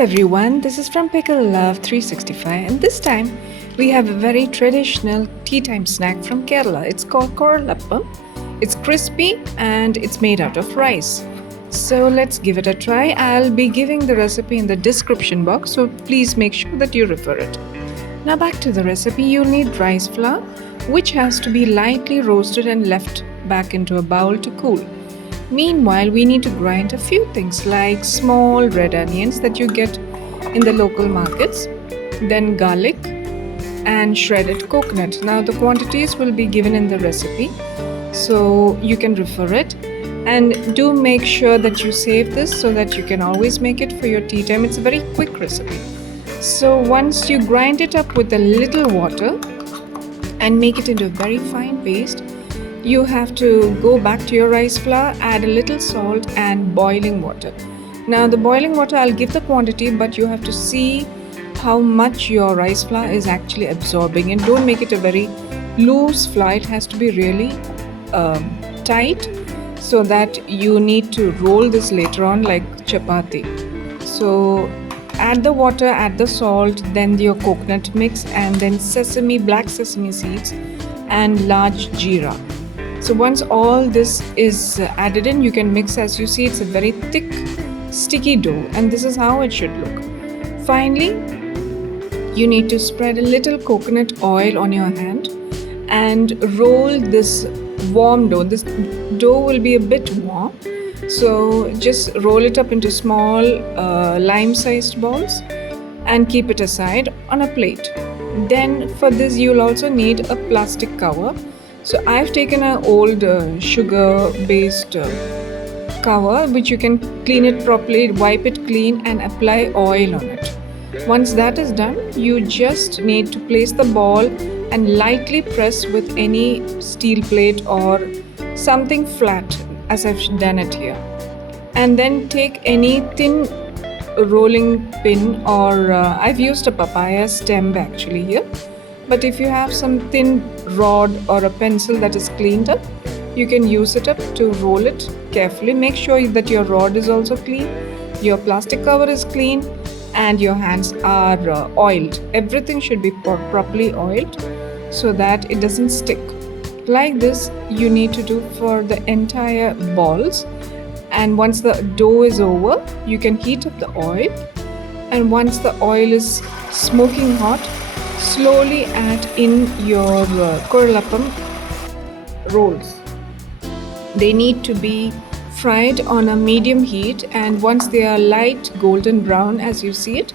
everyone, this is from Pickle Love 365 and this time we have a very traditional tea time snack from Kerala. It's called Kozhallappam. It's crispy and it's made out of rice. So let's give it a try. I'll be giving the recipe in the description box, so please make sure that you refer it. Now back to the recipe. You'll need rice flour, which has to be lightly roasted and left back into a bowl to cool. Meanwhile, we need to grind a few things like small red onions that you get in the local markets, then garlic and shredded coconut. Now the quantities will be given in the recipe, so you can refer it. And do make sure that you save this so that you can always make it for your tea time. It's a very quick recipe. So once you grind it up with a little water and make it into a very fine paste, you have to go back to your rice flour, add a little salt and boiling water. Now the boiling water, I'll give the quantity, but you have to see how much your rice flour is actually absorbing, and don't make it a very loose flour. It has to be really tight, so that you need to roll this later on like chapati. So add the water, add the salt, then your coconut mix, and then sesame, black sesame seeds and large jeera. So once all this is added in, you can mix. As you see, it's a very thick, sticky dough, and this is how it should look. Finally, you need to spread a little coconut oil on your hand and roll this warm dough. This dough will be a bit warm, so just roll it up into small lime-sized balls and keep it aside on a plate. Then for this, you'll also need a plastic cover. So I've taken an old sugar-based cover, which you can clean it properly, wipe it clean and apply oil on it. Once that is done, you just need to place the ball and lightly press with any steel plate or something flat, as I've done it here. And then take any thin rolling pin, or I've used a papaya stem actually here. But if you have some thin rod or a pencil that is cleaned up, you can use it up to roll it carefully. Make sure that your rod is also clean, your plastic cover is clean, and your hands are oiled. Everything should be properly oiled so that it doesn't stick. Like this, you need to do for the entire balls. And once the dough is over, you can heat up the oil. And once the oil is smoking hot, slowly add in your Kuzhallappam rolls. They need to be fried on a medium heat, and once they are light golden brown as you see it,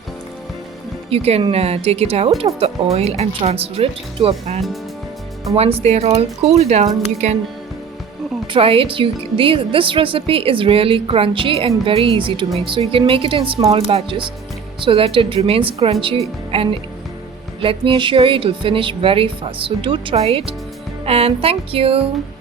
you can take it out of the oil and transfer it to a pan. Once they are all cooled down, you can try it. This recipe is really crunchy and very easy to make, so you can make it in small batches so that it remains crunchy, and let me assure you, it will finish very fast. So do try it, and thank you.